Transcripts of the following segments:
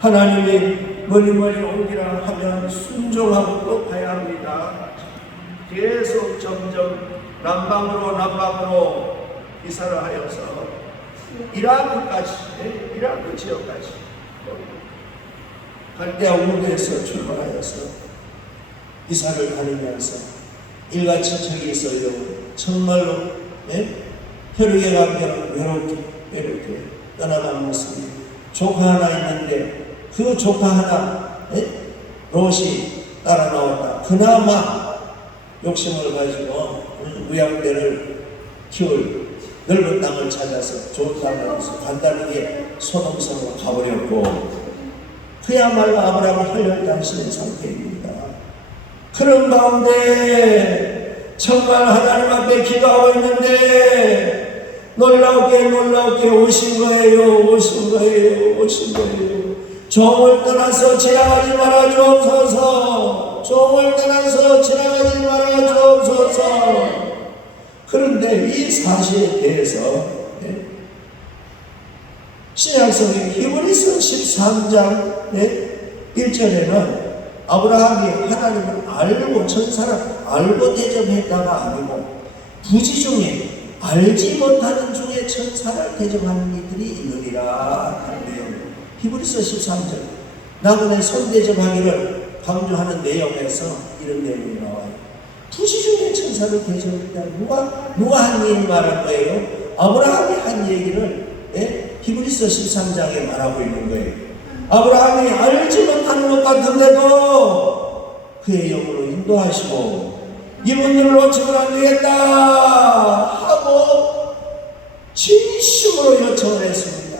하나님이 멀리 옮기라 하면 순종하고 또 가야 합니다. 계속 점점 남방으로 이사를 하여서 이라크 지역까지 갈대아 우르에서 출발하여서 이사를 다니면서 일가 친척이 있어요. 정말로 혈육에 가면 외롭게 떠나가는 모습이 조카 하나 있는데 그 조카 하나 롯이 따라 나왔다. 그나마 욕심을 가지고 무양대를 키울 넓은 땅을 찾아서 좋은 땅을 간단하게 소돔성으로 가버렸고 그야말로 아브라함을 헐려당시는 상태입니다. 그런 가운데 정말 하나님 앞에 기도하고 있는데 놀랍게 오신 거예요. 종을 떠나서 지나가지 말아 주옵소서. 그런데 이 사실에 대해서 신약성경 히브리서 13장 1절에는 아브라함이 하나님을 알고 천사를 알고 대접했다가 아니고 부지 중에 알지 못하는 중에 천사를 대접하는 이들이 있느니라 하는 내용. 히브리서 13절 나그네 손대접하기를 강조하는 내용에서 이런 내용이 나와요. 부지 중에 천사를 대접했다. 누가 한 얘기 말할 거예요? 아브라함이 한 얘기를 히브리서 13장에 말하고 있는 거예요. 아브라함이 알지 못하는 것 같은데도 그의 영으로 인도하시고 이분들을 놓치면 안 되겠다 하고 진심으로 요청을 했습니다.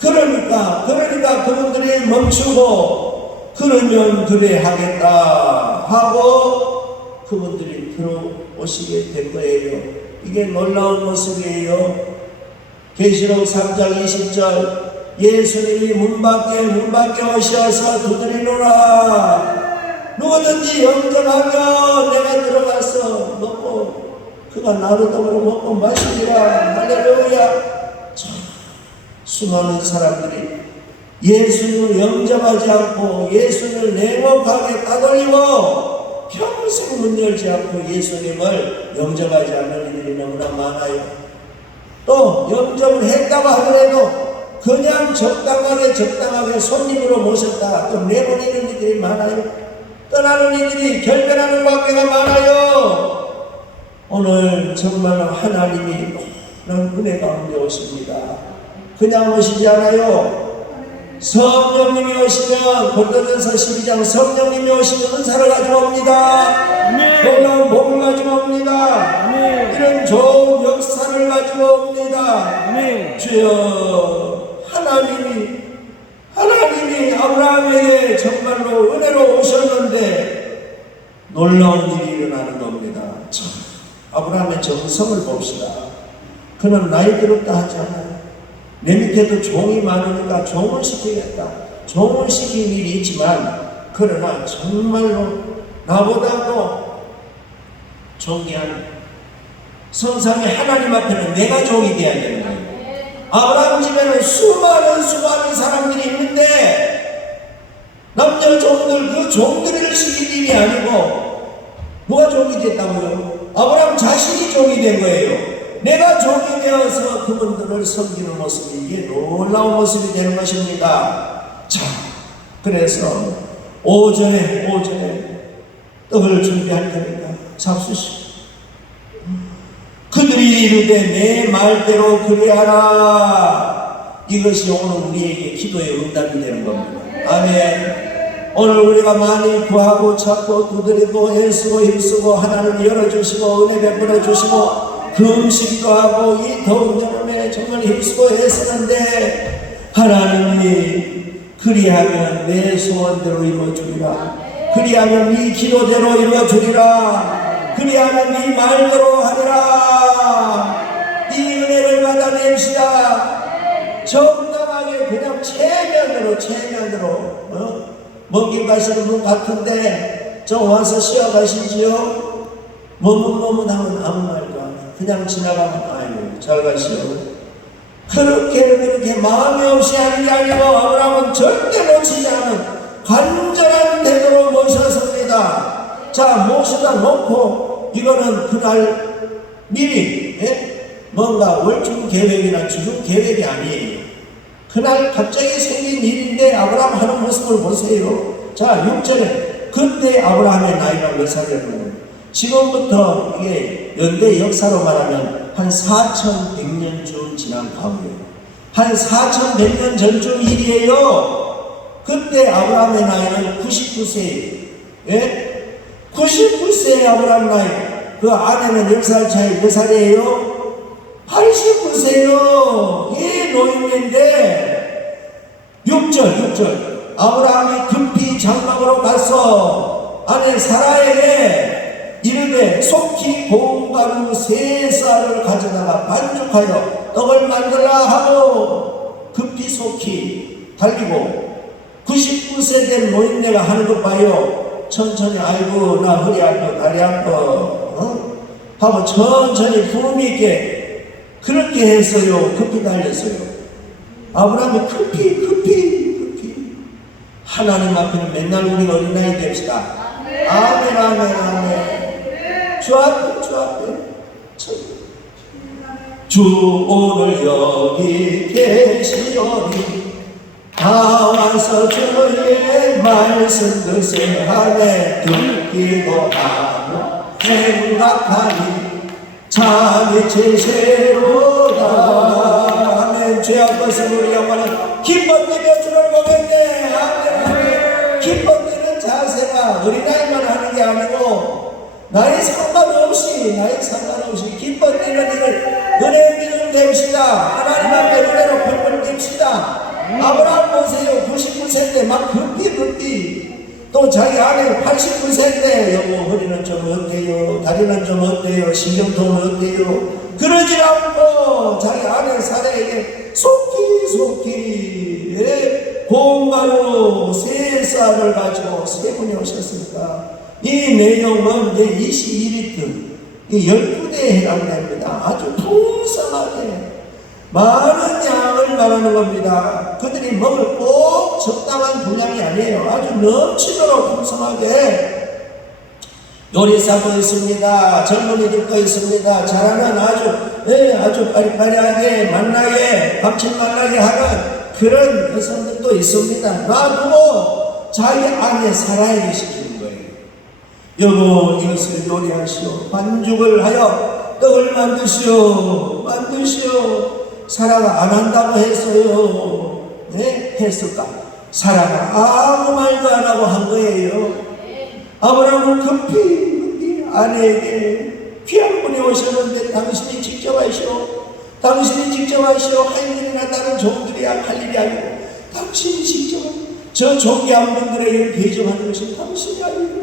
그러니까 그분들이 멈추고 그러면 그래 하겠다 하고 그분들이 들어오시게 될 거예요. 이게 놀라운 모습이에요. 계시록 3장 20절 예수님이 문 밖에 오셔서 두드리노라. 누구든지 영접하면 내가 들어가서 먹고 그가 나루동으로 먹고 마시리라. 할렐루야. 수많은 사람들이 예수님을 영접하지 않고 예수님을 냉혹하게 따돌리고 평생 문 열지 않고 예수님을 영접하지 않는 이들이 너무나 많아요. 또 영접을 했다고 하더라도 그냥 적당하게 손님으로 모셨다 또 내보내는 이들이 많아요. 떠나는 이들이 결별하는 관계가 많아요. 오늘 정말로 하나님이 많은 은혜 가운데 오십니다. 그냥 오시지 않아요. 성령님이 오시면 고린도전서 12장 성령님이 오시면 은사를 가지고 옵니다. 놀라운 복을 가지고 옵니다. 이런 좋은 역사를 가지고 옵니다. 주여 하나님이 아브라함에게 정말로 은혜로 오셨는데 놀라운 일이 일어나는 겁니다. 참, 아브라함의 정성을 봅시다. 그는 나이 들었다 하지 않아요. 내 밑에도 종이 많으니까 종을 시키겠다. 종을 시킬 일이 있지만 그러나 정말로 나보다도 존귀한 선상의 하나님 앞에는 내가 종이 되어야 되는 거예요. 아브라함 집에는 수많은 사람들이 있는데 남녀 종들 그 종들을 시킬 일이 아니고 누가 종이 됐다고요? 아브라함 자신이 종이 된 거예요. 내가 종이 되어서 그분들을 섬기는 모습이 이게 놀라운 모습이 되는 것입니다. 자, 그래서 오전에 떡을 준비할 테니까 잡수시오. 그들이 이르되 내 말대로 그리하라. 이것이 오늘 우리에게 기도의 응답이 되는 겁니다. 아멘. 오늘 우리가 많이 구하고 찾고 두드리고 애쓰고 힘쓰고 하나님을 열어주시고 은혜 베풀어 주시고 금식도 하고 이 더운 여름에 정말 힘쓰고 애쓰는데 하나님이 그리하면 내 소원대로 이루어주리라. 그리하면 네 기도대로 이루어주리라. 그리하면 네 말대로 하리라. 이 은혜를 받아냅시다. 정당하게 그냥 체면으로 먼 길 가시는 분 같은데 좀 와서 쉬어 가시지요. 머뭇하면 아무 말도 안 해. 그냥 지나가면 아유 잘 가시오. 그렇게 마음이 없이 하는 게 아니고 아브라함은 절대 놓치지 않은 간절한 태도로 모셨습니다. 자, 모시다 놓고 이거는 그날 미리 뭔가 월중 계획이나 주중 계획이 아니에요. 그날 갑자기 생긴 일인데 아브라함 하는 모습을 보세요. 자, 6절에 그때 아브라함의 나이가 몇 살이었나요? 지금부터 이게 연대 역사로 말하면 한 4100년쯤 지난 과거예요. 한 4100년 전쯤 일이에요. 그때 아브라함의 나이는 99세예요. 예? 99세의 아브라함 나이. 그 아내는 10살 차이 몇 살이에요? 89세요. 예, 노인인데 6절 아브라함이 급히 장막으로 가서 아내 사라에게 이르되 속히 고운 가루 3쌀을 가져다가 반죽하여 떡을 만들라 하고 급히 속히 달리고 99세 된 노인네가 하는 것 봐요. 천천히 아이고 나 허리 아파 다리 아파 하고 천천히 품위 있게 그렇게 했어요. 급히 달렸어요. 아브라함이 급히 하나님 앞에는 맨날 우리가 어린아이 됩시다. 아멘 아멘 주 앞에 주 오늘 여기 계시오니 다 와서 주의 말씀 듣세 하네 듣기도 하고 생각하니 참이 제세로다. 아멘. 죄 앞에서 우리 영혼은 기뻐 뛰며 주를 보겠네. 아멘. 기뻐 뛰는 자세가 어린아이만 하는 게 아니고 나이 상관없이 기뻐 뛰는 일을 은혜의 믿음 됩시다. 하나님 앞에 은혜로 펄펄 뜁시다. 아브라함 보세요. 99세인데 막 급히 또 자기 아내 89세인데 여보 허리는 좀 어때요? 다리는 좀 어때요? 신경통은 어때요? 그러지 않고 자기 아내 사라에게 속히 고운 가루 3쌀을 가지고 3분이 오셨으니까 이 내용은 이제 22리터 12대에 해당됩니다. 아주 풍성하게 많은 양을 말하는 겁니다. 그들이 먹을 꼭 적당한 분량이 아니에요. 아주 넘치도록 풍성하게 요리사도 있습니다. 젊은이들도 있습니다. 잘하는 아주 빠리빠리하게 만나게 감칠맛나게 하는 그런 여성들도 있습니다. 놔두고 자기 아내 사라에게 시키는 거예요. 여보 이것을 요리하시오. 반죽을 하여 떡을 만드시오. 사라가 안 한다고 했어요. 네? 했을까? 사라가 아무 말도 안 하고 한 거예요. 아브라함은 급히 아내에게 귀한 분이 오셨는데 당신이 직접 하시오. 하인들이나 다른 종들이야 할 일이 아니고 당신이 직접 저 종귀한 분들에게 대접하는 것이 당신이 아니고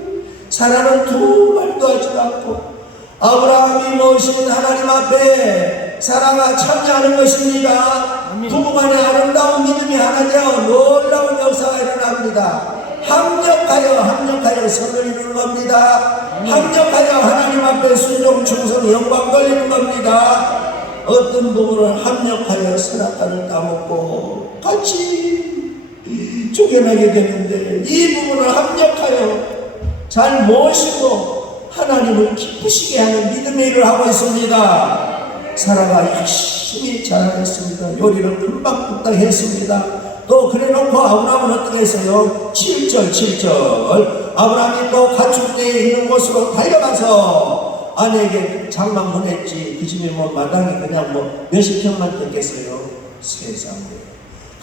사라는 두 말도 하지 않고 아브라함이 모신 하나님 앞에 사라가 참여하는 것입니다. 부부간의 아름다운 믿음이 하나 되어 놀라운 역사가 일어납니다. 합력하여 선을 이루는 겁니다. 합력하여 하나님 앞에 순종 충성 영광 돌리는 겁니다. 어떤 부분을 합력하여 선악과를 따먹고 같이 죽여나게 되는데 이 부분을 합력하여 잘 모시고 하나님을 기쁘시게 하는 믿음의 일을 하고 있습니다. 사라가 열심히 잘했습니다. 요리를 금방 뚝딱 했습니다. 또 그래놓고 아브라함은 어떻게 했어요? 7절 아브라함이 또 가축대에 있는 곳으로 달려가서 아내에게 장막 보냈지. 그 집에 마당이 그냥 몇십 평만 됐겠어요. 세상에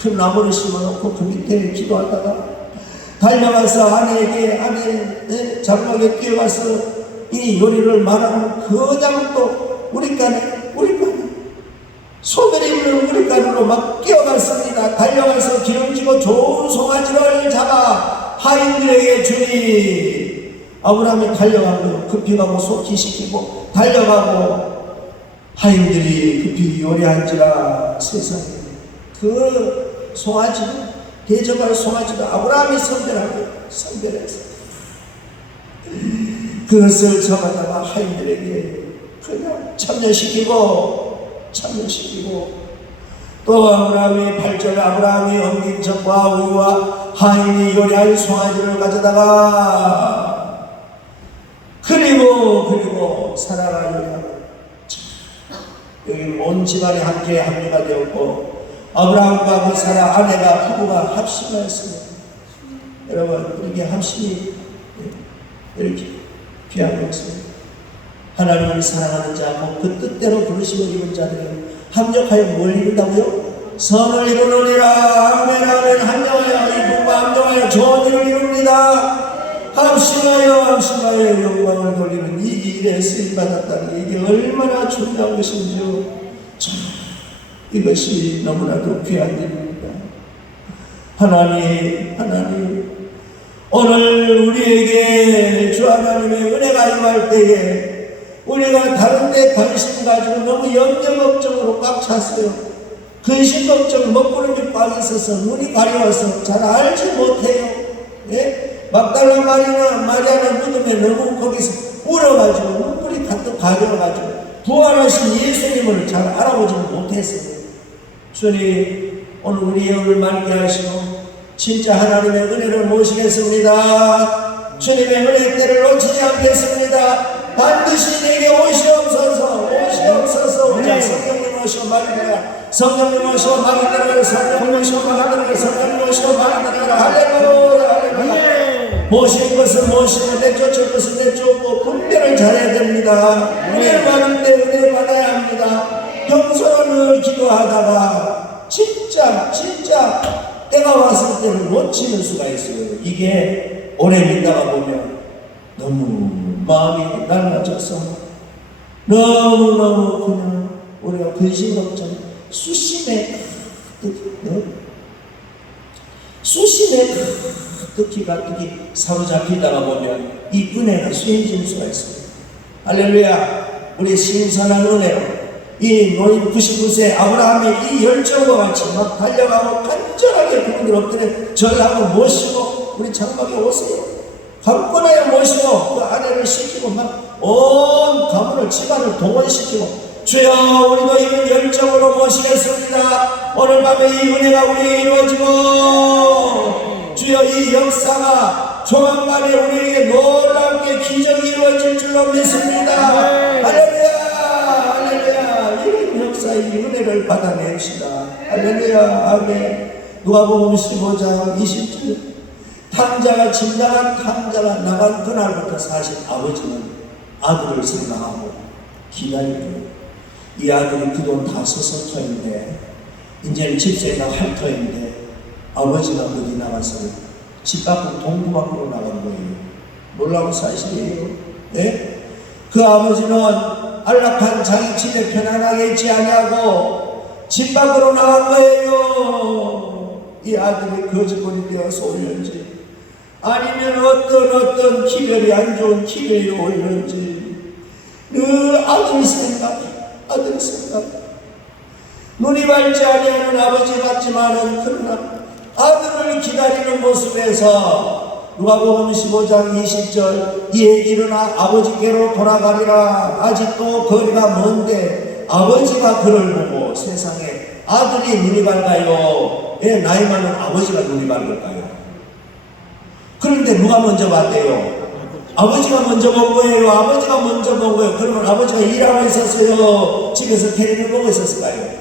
큰 나무를 심어놓고 그 밑에 기도하다가 달려가서 아내에게 장막에 뛰어가서 이 요리를 말하면 그냥 또 우리간에 소들이 있는 우리간으로 막 뛰어갔습니다. 달려가서 기름지고 좋은 송아지를 잡아 하인들에게 주니 아브라함이 달려가고 급히 가고 속히시키고 달려가고 하인들이 급히 요리한지라 세상에 그 송아지는 대접할 송아지가 아브라함이 선별해서 그것을 잡아다가 하인들에게 그냥 참여시키고 또 아브라함이 8절 아브라함이 엉긴 젖과 우유와 하인이 요리할 송아지를 가져다가 그리고 사라가 요리하고 여기 온 집안이 함께 합류가 되었고 아브라함과 그 사라 아내가 부부가 합심하였습니다. 여러분 이렇게 합심이 이렇게 귀한 것입니다. 하나님을 사랑하는 자, 그 뜻대로 부르심을 입은 자들은 합력하여 뭘 이룬다고요? 선을 이루느니라. 아멘 아멘. 합력하여 이분과 합력하여 좋은 일을 이룹니다. 합심하여 영광을 돌리는 이 일에 쓰임받았다니 이게 얼마나 중요한 것인지요. 참 이것이 너무나도 귀한 일입니다. 하나님 오늘 우리에게 주 하나님의 은혜가 임할 때에 우리가 다른 데 관심 가지고 너무 염려 걱정으로 꽉 찼어요. 근심 걱정 먹구름이 꽉 있어서 눈이 가려워서 잘 알지 못해요. 예? 막달라 마리아는 무덤에 너무 거기서 울어가지고 눈물이 가득 가려워가지고 부활하신 예수님을 잘 알아보지 못했어요. 주님 오늘 우리 영을 맑게 하시고 진짜 하나님의 은혜를 모시겠습니다. 주님의 은혜 때를 놓치지 않겠습니다. 반드시 내게 오시옵소서. 오자 성령님 오시오 말이 들어가. 성령님 오시오 말이 들어가. 성령님 오시오 말이 들어가. 성령님 오시오 말이 들어가. 할렐루야. 모실 것은 모시고 내쫓을 것은 내쫓고 분별을 잘해야 됩니다. 은혜를 받을 때 은혜를 받아야 합니다. 평소는 늘 기도하다가 진짜 때가 왔을 때는 놓치는 수가 있어요. 이게 오래 믿다가 보면 너무 마음이 날라져서 너무너무 그냥 우리가 근심 걱정 수심에 가득히 사로잡히다가 보면 이 은혜가 쇠해질 수가 있어요. 할렐루야. 우리 신선한 은혜로 이 노인 99세 아브라함의 이 열정과 같이 막 달려가고 간절하게 그분들 엎드려 절하고 모시고 우리 장막에 오세요. 강권하여 모시고 그 아내를 시키고 막 온 가문을 집안을 동원시키고 주여 우리도 이런 열정으로 모시겠습니다. 오늘 밤에 이 은혜가 우리에게 이루어지고 주여 이 역사가 조만간에 우리에게 놀랍게 기적이 이루어질 줄로 믿습니다. 할렐루야. 이런 역사의 은혜를 받아냅시다. 할렐루야. 아멘. 누가복음 15장 20절 탕자가 진정한 탕자가 나간 그날부터 사실 아버지는 아들을 생각하고 기다리고 이 아들이 그돈 다 써서 터인데 이제는 집세가 할 터인데 아버지가 어디 나가서 집 밖으로 동부 밖으로 나간 거예요. 놀라운 사실이에요. 네? 그 아버지는 안락한 자기 집에 편안하게 있지 아니하고 집 밖으로 나간 거예요. 이 아들이 거짓말이 되어서 올렸지 아니면 어떤 기별이 안 좋은 기별이 올렸지 늘 아들 생각 눈이 밝지 아니하는 아버지 같지만은 그러나 아들을 기다리는 모습에서 누가복음 15장 20절 이에 일어나 아버지께로 돌아가리라. 아직도 거리가 먼데 아버지가 그를 보고 세상에 아들이 눈이 밝아요. 왜 나이 많은 아버지가 눈이 밝을까요? 그런데 누가 먼저 봤대요? 아버지가 먼저 본 거예요. 아버지가 먼저 본 거예요. 그러면 아버지가 일하고 있었어요? 집에서 텔레비를 보고 있었을까요?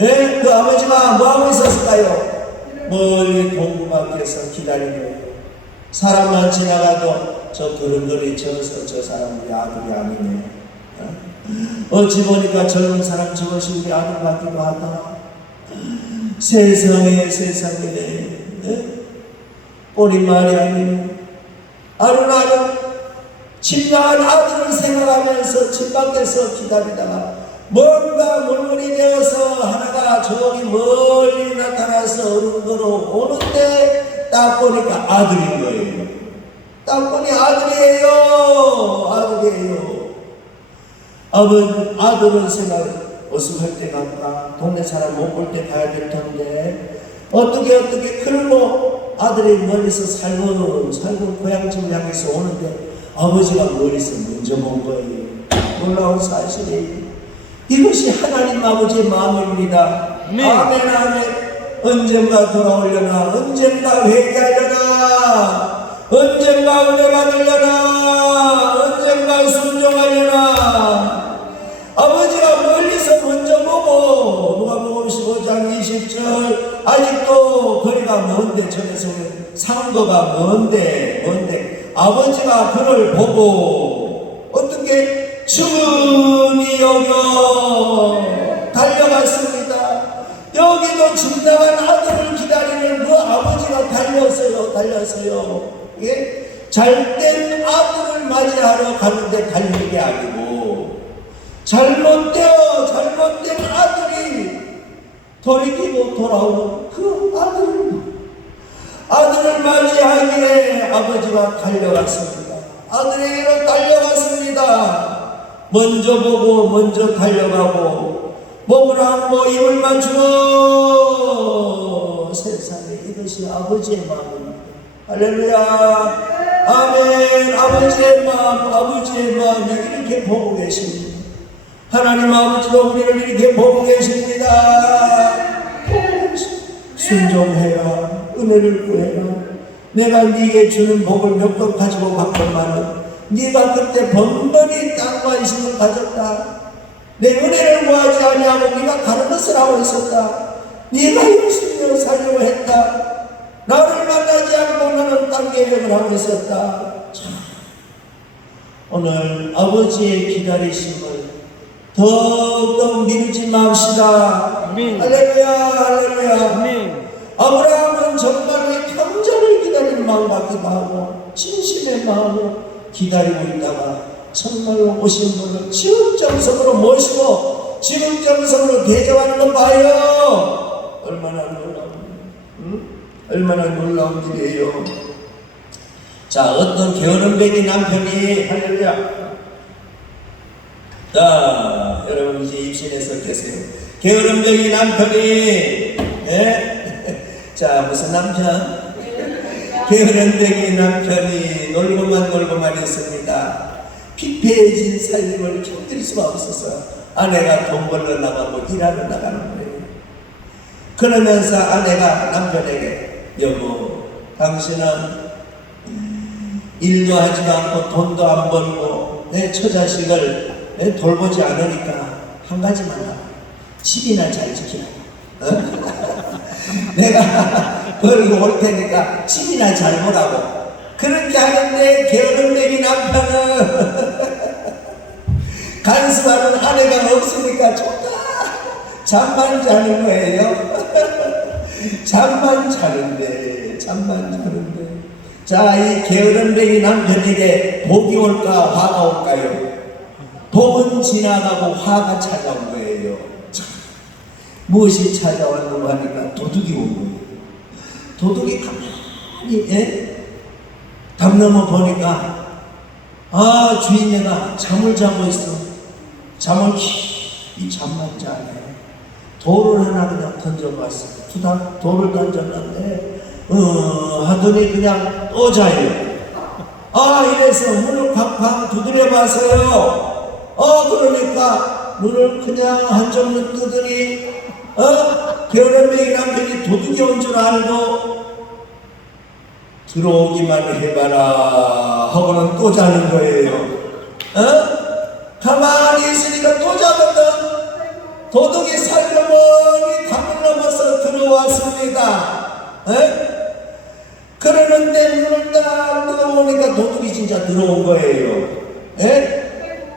예? 그 아버지가 뭐하고 있었을까요? 멀리 동부 밖에서 기다리고 사람만 지나가도 저 그런거리 저어서 저 사람 우리 아들이 아니네. 어찌 보니까 젊은 사람 저것이 우리 아들 같기도 하다. 세상에 예? 꼴이 말이 아니네. 아루나는 진나한 아들을 생각하면서 집 밖에서 기다리다가 뭔가 물건이 되어서 하나가 저기 멀리 나타나서 어른으로 오는데 딱 보니까 아들인 거예요. 딱 보니 아들이에요. 아들은 생각 어수할 때 갈까? 동네 사람 못 볼 때 가야 될 텐데 어떻게 그러고 아들이 멀리서 살고 고향집을 향해서 오는데 아버지가 멀리서 먼저 본 거예요. 놀라운 사실이에요. 이것이 하나님 아버지의 마음입니다. 아멘 아멘. 언젠가 돌아오려나, 언젠가 회개하려나, 언젠가 은혜 받으려나, 언젠가 순종하려나. 아버지가 멀리서 먼저 보고 누가복음 15장 20절 아직도 거리가 먼데, 저에서 상거가 먼데 아버지가 그를 보고 어떻게 주문이 여겨 달려갔습니다. 여기도 진정한 아들을 기다리는 그 아버지가 달렸어요. 예? 잘된 아들을 맞이하러 가는데 달린 게 아니고 잘못된 아들이 돌이키고 돌아오는 그 아들을 맞이하기에 아버지가 달려갔습니다. 아들에게로 달려갔습니다. 먼저 보고 먼저 달려가고 몸을 안고 입을 맞추고 세상에 이것이 아버지의 마음입니다. 할렐루야 아멘. 아버지의 마음이 이렇게 보고 계십니다. 하나님 아버지도 우리를 이렇게 보고 계십니다. 순종해라, 은혜를 구해라. 내가 네게 주는 복을 몇 번 가지고 갔건만은 네가 그때 번번이 땅과 인심을 가졌다. 내 은혜를 구하지 아니하고 네가 다른 것을 하고 있었다. 네가 열심히 살려고 했다. 나를 만나지 않고 나는 딴 계획을 하고 있었다. 오늘 아버지의 기다리심을 더욱더 미루지 맙시다. 할렐루야. 아브라함은 정말 평전을 기다리는 마음 같기도 하고 진심의 마음으로 기다리고 있다가 정말로 오신 분을 지극정성으로 모시고 지극정성으로 대접하는 것 봐요. 얼마나 놀라운 일이에요. 자, 어떤 게으름뱅이 남편이, 할렐루야. 자, 여러분 이제 입신해서 계세요. 게으름뱅이 남편이, 예? 자, 무슨 남편? 게으름뱅이 남편이 놀고만 했습니다. 피폐해진 삶을 견딜 수가 없어서 아내가 돈 벌러 나가고 일하러 나가는 거예요. 그러면서 아내가 남편에게, 여보, 당신은 일도 하지도 않고 돈도 안 벌고 내 처자식을 돌보지 않으니까 한 가지만 하라. 집이나 잘 지키라. 내가 벌고 올 테니까 집이나 잘 보라고. 그렇게 하는데 게으름뱅이 남편은 간수하는 아내가 없으니까 좋다. 잠만 자는 거예요. 잠만 자는데. 자, 이 게으름뱅이 남편에게 복이 올까 화가 올까요? 복은 지나가고 화가 찾아온 거예요. 자, 무엇이 찾아왔는가 하니까 도둑이 온 거예요. 도둑이 가만히 담 넘어 보니까 주인네가 잠을 자고 있어. 잠을 깊이 잠만 자네. 돌을 하나 그냥 던져봤어. 돌을 던졌는데 하더니 그냥 또 자요. 이래서 문을 팍팍 두드려 봤어요. 그러니까 문을 그냥 한쪽문 뜨더니 게으름뱅이 남편이 도둑이 온 줄 알고 들어오기만 해봐라 하고는 또 자는 거예요. 가만히 있으니까 또 자거든. 도둑이 살려머니 담을 넘어서 들어왔습니다. 그러는데 문을 딱 뜯어보니까 도둑이 진짜 들어온 거예요.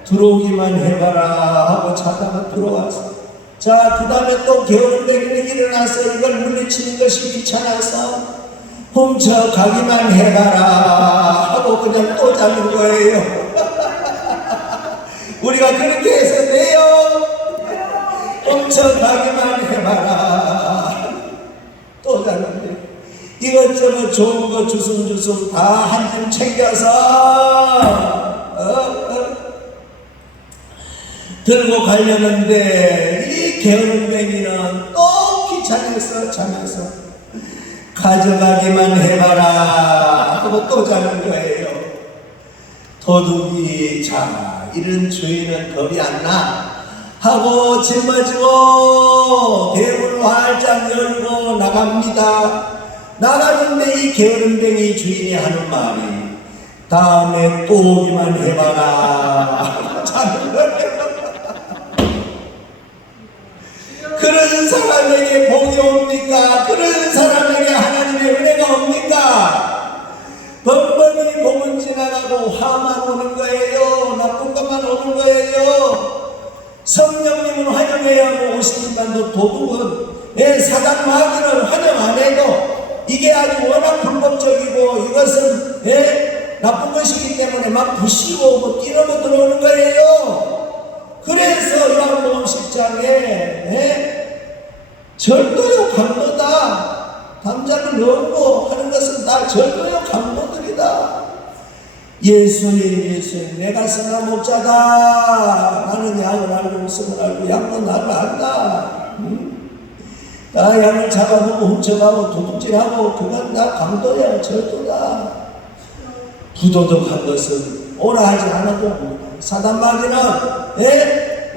들어오기만 해봐라 하고 자다가 들어왔어. 자, 그 다음에 또 게으름뱅이는 일어나서 이걸 물리치는 것이 귀찮아서 훔쳐가기만 해봐라 하고 그냥 또 자는 거예요. 우리가 그렇게 해서 돼요. 훔쳐가기만 해봐라. 또 자는데 이것저것 좋은 거 주섬주섬 다 한 줌 챙겨서 들고 가려는데 이 게으름뱅이는 또 귀찮아서 자면서 가져가기만 해봐라 하고 또 자는 거예요. 도둑이 자, 이런 주인은 겁이 안 나. 하고 짊어지고 대문을 활짝 열고 나갑니다. 나가는데 이 게으름뱅이 주인이 하는 말이 다음에 또 오기만 해봐라. 그런 사람에게 복이 옵니까? 그런 사람에게 하나님의 은혜가 옵니까? 번번이 복은 지나가고 화만 오는 거예요. 나쁜 것만 오는 거예요. 성령님은 환영해야 오시지만도 도둑은 사단 마귀는 환영 안 해도 이게 아주 워낙 불법적이고 이것은 나쁜 것이기 때문에 막 부시고 뛰어고 들어오는 거예요. 그래서 요한복음 10장에 절도요 강도다. 담장을 넘고 하는 것은 다 절도요 강도들이다. 예수님 내가 선한 목자다. 나는 양을 알고 목숨을 알고 양도 나를 안다. 나 양을 잡아먹고 훔쳐가고 도둑질하고 그건 다 강도야 절도다. 부도덕한 것은 오라 하지 않아도 합니다. 사단마귀는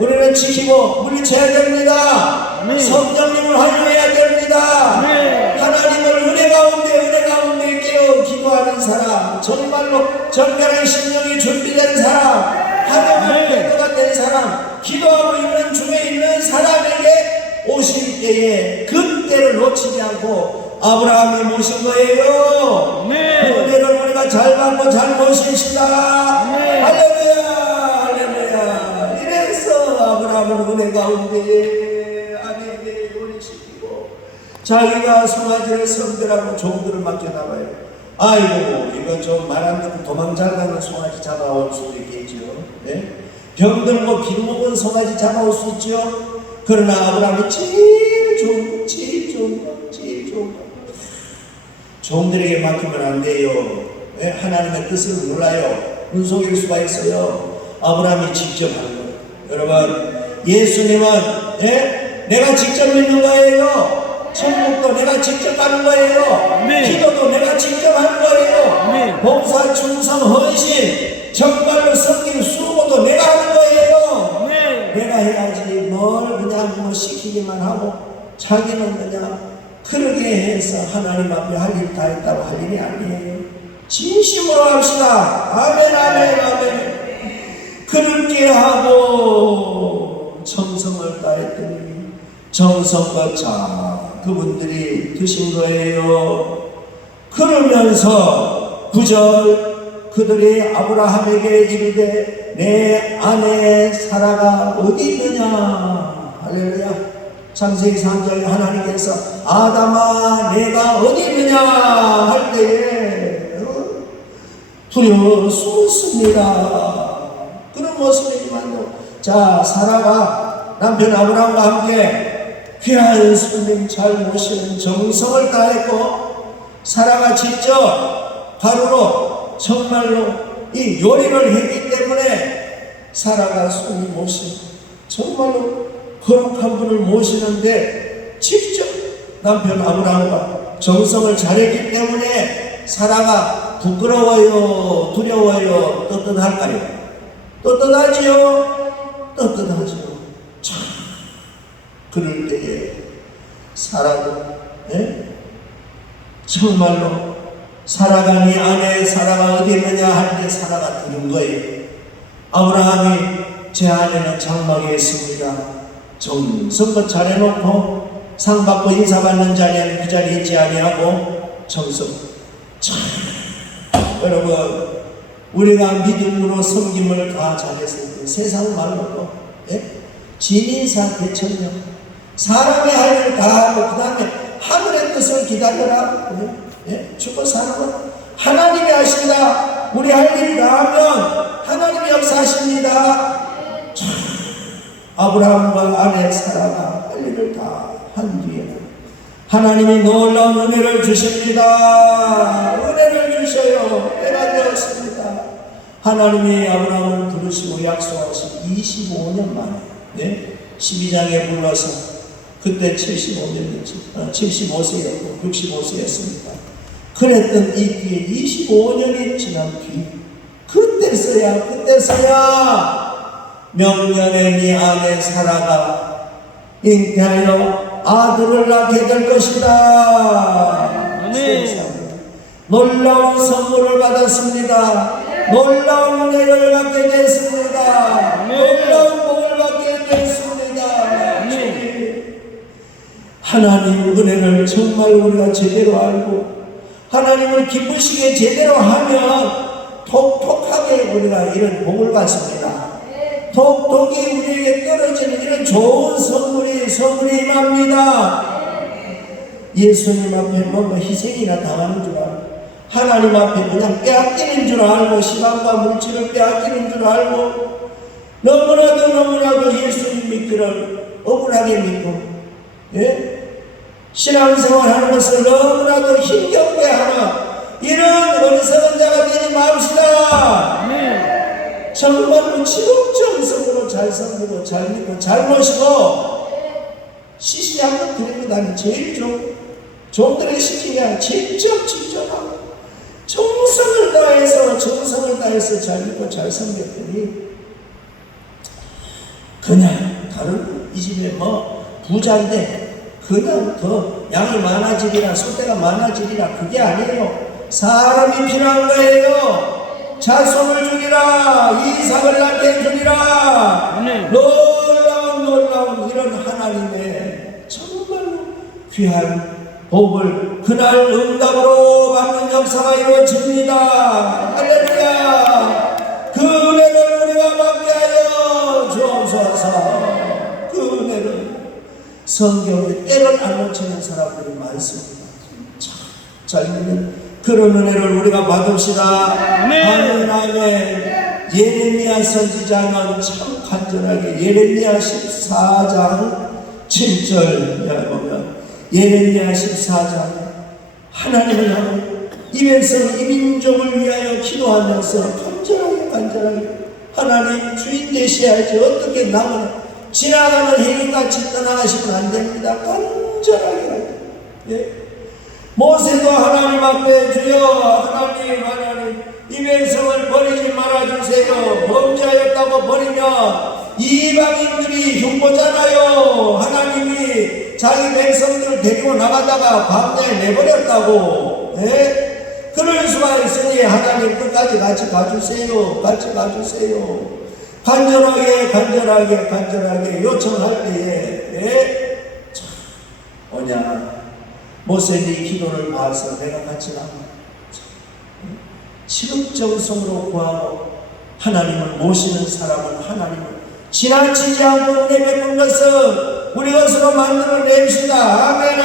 우리는 지키고 물리쳐야 됩니다. 성령님을 활용해야 됩니다. 하나님을 은혜 가운데 깨어 기도하는 사람, 정말로 정결한 심령이 준비된 사람, 하나님의 배도가 된 사람, 기도하고 있는 중에 있는 사람에게 오실 때에 그때를 놓치지 않고 아브라함이 모신 거예요. 그 은혜를 우리가 잘 받고 잘 모십시다. 할렐루야. 아브라함은 은혜 가운데 아내에게 요리시키고 자기가 송아지를 선별하고 종들을 맡겨나가요. 아이고 이거 좀 말 안 듣고 도망 잘 가는 송아지 잡아올 수도 있겠죠. 병들고 빌먹은 송아지 잡아올 수 있죠. 그러나 아브라함이 제일 좋은 거 종들에게 맡기면 안 돼요. 하나님의 뜻을 몰라요. 눈속일 수가 있어요. 아브라함이 직접 하는 거예요. 여러분 예수님은 내가 직접 믿는 거예요. 천국도 내가 직접 가는 거예요. 기도도 내가 직접 하는 거예요. 봉사, 충성, 헌신, 정말로 섬기는 수고도 내가 하는 거예요. 내가 해야지 뭘 그냥 시키기만 하고 자기는 그냥 그러게 해서 하나님 앞에 할 일 다 했다고 할 일이 아니에요. 진심으로 합시다. 아멘. 그렇게 하고 정성을 다했더니 정성껏 그분들이 드신 거예요. 그러면서 9절 그들이 아브라함에게 이르되 내 아내 사라가 어디 있느냐. 할렐루야. 창세기 3장에 하나님께서 아담아 내가 어디 있느냐 할 때에 두려워 숨었습니다. 그런 모습이지만도 사라가 남편 아브라함과 함께 귀한 손님 잘 모시는 정성을 다했고 사라가 직접 가루로 정말로 이 요리를 했기 때문에 사라가 손님 모신 정말로 거룩한 분을 모시는데 직접 남편 아브라함과 정성을 잘했기 때문에 사라가 부끄러워요 두려워요 떳떳할까요? 떳떳하지요. 참 그럴 때에 사라도 정말로 사라가 네 아내 사라가 어디 있느냐 할 때 사라가 들은 거예요. 아브라함이 제 아내는 장막에 있습니다. 정성껏 잘해놓고 상 받고 인사받는 자리에는 그 자리에 있지 아니하고 정성. 참 여러분 우리가 믿음으로 섬김을 다 잘했을 때 세상 말로도 진인사 대천령 사람의 할 일 다 하고 그 다음에 하늘의 뜻을 기다려라. 죽고 사는 건 하나님이 하신다. 우리 할 일 다 하면 하나님이 역사하십니다. 아브라함과 아내 사라가 할 일을 다 한 뒤에는 하나님이 놀라운 은혜를 주십니다. 은혜를 주셔요. 때가 되었습니다. 하나님이 아브라함을 부르시고 약속하신 25년 만에 12장에 불러서 그때 75세였고 65세였습니다. 그랬던 이 뒤에 25년이 지난 뒤 그때서야 명년에 네 아내 사라가 잉태하여 아들을 낳게 될 것이다. 아멘. 놀라운 선물을 받았습니다. 놀라운 은혜를 받게 됐습니다. 놀라운 복을 받게 됐습니다. 하나님 은혜를 정말 우리가 제대로 알고 하나님을 기쁘시게 제대로 하면 톡톡하게 우리가 이런 복을 받습니다. 톡톡이 우리에게 떨어지는 이런 좋은 선물이 임합니다. 예수님 앞에 뭔가 희생이나 당하는 줄 알고 하나님 앞에 그냥 빼앗기는 줄 알고 시간과 물질을 빼앗기는 줄 알고 너무나도 예수님 믿기를 억울하게 믿고 신앙생활 하는 것을 너무나도 힘겹게 하는 이런 어리석은 자가 되지 맙시다. 정말로 지극정성으로 잘 섬기고 잘 믿고 잘 모시고 시시 한번 드리고 나는 제일 종들의 시키게 하는 직접 하고 정성을 다해서 잘 믿고 잘 섬겼더니 그냥 다른 이 집에 뭐 부자인데 그냥 더 양이 많아지리라 소떼가 많아지리라 그게 아니에요. 사람이 필요한 거예요. 자손을 주리라 이삭을 낳게 주리라. 놀라운 이런 하나님의 정말로 귀한 복을 그날 응답으로 받는 역사가 이루어집니다. 할렐루야. 그 은혜를 우리가 받게 하여 주옵소서. 그 은혜를 성경에 때를 안 놓치는 사람들이 많습니다. 자, 이제는 그런 은혜를 우리가 받읍시다. 아멘. 예레미야 선지자는 참 간절하게 예레미야 14장 7절에 보면 예레미야 14장 하나님을 향하여 이 백성 이 민족을 위하여 기도하면서 간절하게 하나님 주인 되셔야지 어떻게 남은 지나가는 해인같이 떠나가시면 안 됩니다. 간절하게 모세도 하나님 앞에 주여 하나님 이 백성을 버리지 말아주세요. 범죄하였다고 버리면 이방인들이 흉보잖아요. 하나님이 자기 백성들을 데리고 나가다가 광야에 내버렸다고. 그럴 수가 있으니 하나님 끝까지 같이 가주세요. 간절하게 요청할 때에 뭐냐 모세 네 기도를 봐서 내가 같이 나가 지극정성으로 구하고 하나님을 모시는 사람은 하나님을 지나치지 않고 은혜 베푼 것은 우리 것으로 만들어냅시다. 아멘.